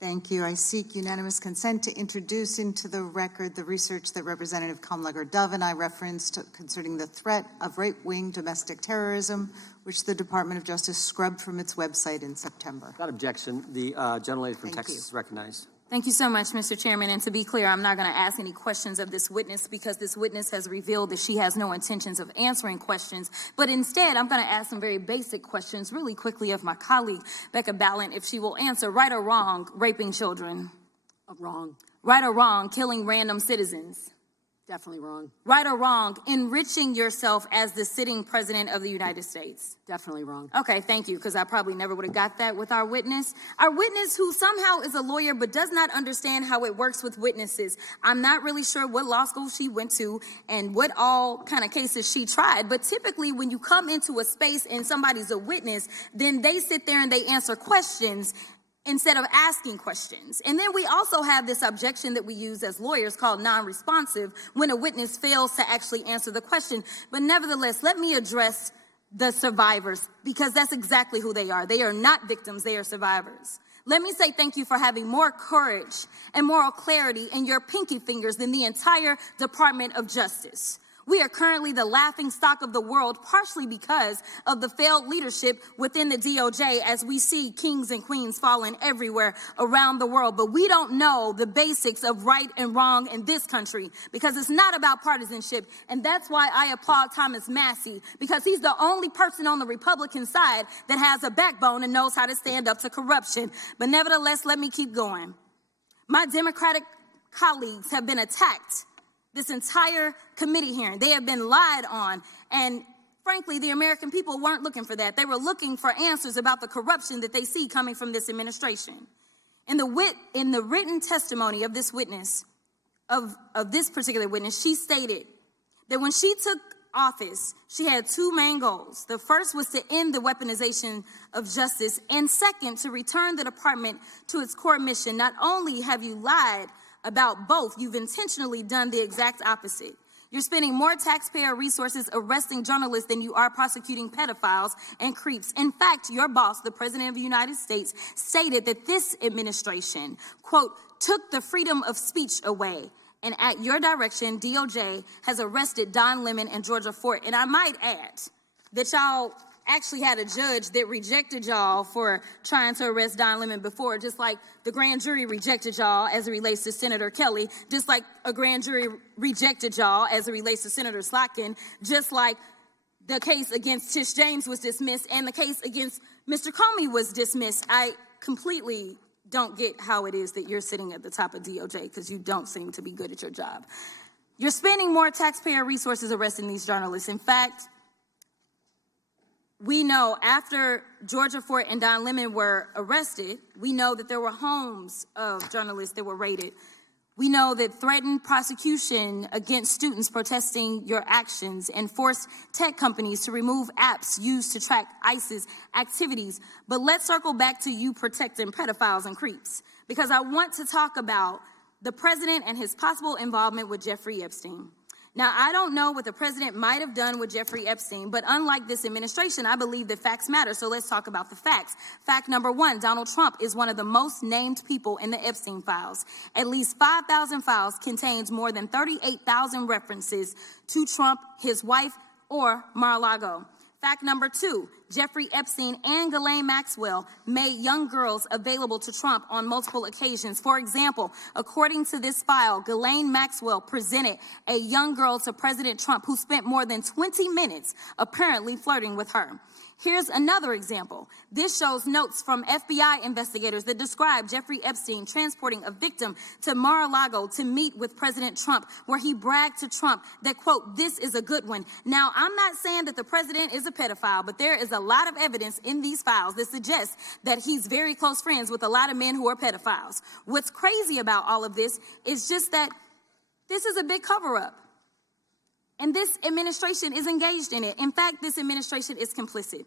Thank you. I seek unanimous consent to introduce into the record the research that Representative Kamlager-Dove and I referenced concerning the threat of right-wing domestic terrorism, which the Department of Justice scrubbed from its website in September. Without objection, the gentlelady from Texas is recognized. Thank you so much, Mr. Chairman. And to be clear, I'm not going to ask any questions of this witness because this witness has revealed that she has no intentions of answering questions. But instead, I'm going to ask some very basic questions really quickly of my colleague, Becca Ballant, if she will answer right or wrong, raping children. Wrong. Right or wrong, killing random citizens. Definitely wrong. Right or wrong, enriching yourself as the sitting president of the United States. Definitely wrong. Okay, thank you, because I probably never would have got that with our witness. Our witness who somehow is a lawyer but does not understand how it works with witnesses. I'm not really sure what law school she went to and what all kind of cases she tried, but typically when you come into a space and somebody's a witness, then they sit there and they answer questions instead of asking questions. And then we also have this objection that we use as lawyers called non-responsive when a witness fails to actually answer the question. But nevertheless, let me address the survivors because that's exactly who they are. They are not victims, they are survivors. Let me say thank you for having more courage and moral clarity in your pinky fingers than the entire Department of Justice. We are currently the laughing stock of the world, partially because of the failed leadership within the DOJ as we see kings and queens falling everywhere around the world. But we don't know the basics of right and wrong in this country because it's not about partisanship. And that's why I applaud Thomas Massey, because he's the only person on the Republican side that has a backbone and knows how to stand up to corruption. But nevertheless, let me keep going. My Democratic colleagues have been attacked this entire committee hearing. They have been lied on. And frankly, the American people weren't looking for that. They were looking for answers about the corruption that they see coming from this administration. In the written testimony of this witness, of this particular witness, she stated that when she took office, she had two main goals. The first was to end the weaponization of justice, and second, to return the department to its core mission. Not only have you lied about both, you've intentionally done the exact opposite. You're spending more taxpayer resources arresting journalists than you are prosecuting pedophiles and creeps. In fact, your boss, the President of the United States, stated that this administration, quote, took the freedom of speech away. And at your direction, DOJ has arrested Don Lemon and Georgia Fort. And I might add that y'all actually had a judge that rejected y'all for trying to arrest Don Lemon before, just like the grand jury rejected y'all as it relates to Senator Kelly, just like a grand jury rejected y'all as it relates to Senator Slotkin, just like the case against Tish James was dismissed and the case against Mr. Comey was dismissed. I completely don't get how it is that you're sitting at the top of DOJ because you don't seem to be good at your job. You're spending more taxpayer resources arresting these journalists. In fact, we know after Georgia Fort and Don Lemon were arrested, we know that there were homes of journalists that were raided. We know that threatened prosecution against students protesting your actions and forced tech companies to remove apps used to track ISIS activities. But let's circle back to you protecting pedophiles and creeps, because I want to talk about the president and his possible involvement with Jeffrey Epstein. Now, I don't know what the president might have done with Jeffrey Epstein, but unlike this administration, I believe that facts matter. So let's talk about the facts. Fact number one, Donald Trump is one of the most named people in the Epstein files. At least 5,000 files contains more than 38,000 references to Trump, his wife, or Mar-a-Lago. Fact number two, Jeffrey Epstein and Ghislaine Maxwell made young girls available to Trump on multiple occasions. For example, according to this file, Ghislaine Maxwell presented a young girl to President Trump who spent more than 20 minutes apparently flirting with her. Here's another example. This shows notes from FBI investigators that describe Jeffrey Epstein transporting a victim to Mar-a-Lago to meet with President Trump, where he bragged to Trump that, quote, this is a good one. Now, I'm not saying that the president is a pedophile, but there is a lot of evidence in these files that suggests that he's very close friends with a lot of men who are pedophiles. What's crazy about all of this is just that this is a big cover-up. And this administration is engaged in it. In fact, this administration is complicit.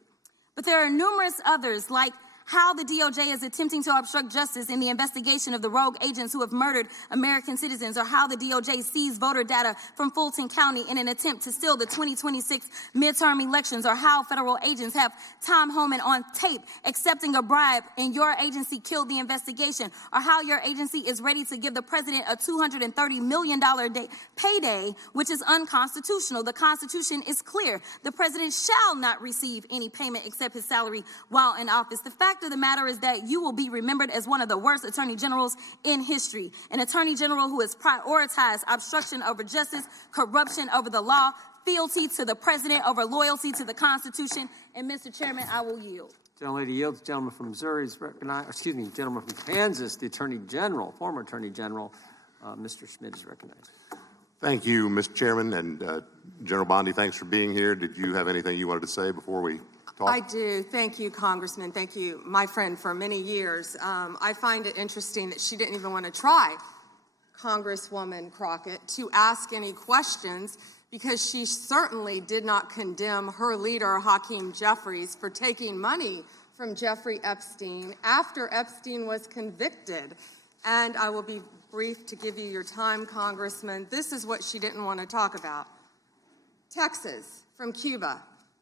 But there are numerous others, like how the DOJ is attempting to obstruct justice in the investigation of the rogue agents who have murdered American citizens, or how the DOJ seized voter data from Fulton County in an attempt to steal the 2026 midterm elections, or how federal agents have Tom Homan on tape accepting a bribe and your agency killed the investigation, or how your agency is ready to give the president a $230 million payday, which is unconstitutional. The Constitution is clear. The president shall not receive any payment except his salary while in office. The fact of the matter is that you will be remembered as one of the worst attorney generals in history, an attorney general who has prioritized obstruction over justice, corruption over the law, fealty to the president over loyalty to the Constitution. And Mr. Chairman, I will yield. Gentlelady yields. Gentleman from Missouri is recognized. Excuse me, gentleman from Kansas, the Attorney General, former Attorney General, Mr. Schmidt is recognized. Thank you, Mr. Chairman, and General Bondi, thanks for being here. Did you have anything you wanted to say before we talk? I do. Thank you, Congressman. Thank you, my friend, for many years. I find it interesting that she didn't even want to try, Congresswoman Crockett, to ask any questions, because she certainly did not condemn her leader, Hakeem Jeffries, for taking money from Jeffrey Epstein after Epstein was convicted. And I will be brief to give you your time, Congressman. This is what she didn't want to talk about. Texas, from Cuba,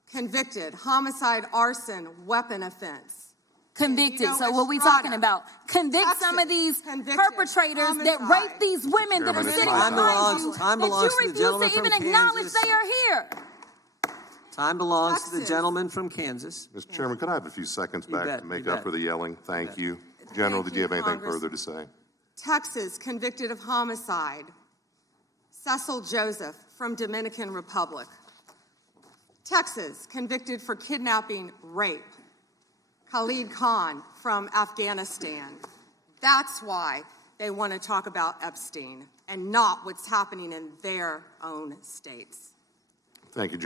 convicted, homicide, arson, weapon offense. Convicted. You know, So what we Estrada, talking about? Convict Texas, some of these convicted, perpetrators that homicide. rape these women that are Chairman, sitting time behind you, belongs that you to the refuse gentleman to even from acknowledge Kansas. they are here. Time belongs to the Texas. gentleman from Kansas. Mr. Chairman, could I have a few seconds You back bet, to make you up bet. for the yelling? Thank you. General, did you have anything Congress. further to say? Texas, convicted of homicide. Cecil Joseph, from Dominican Republic. Texas, convicted for kidnapping, rape. Khalid Khan, from Afghanistan. That's why they want to talk about Epstein and not what's happening in their own states. Thank you,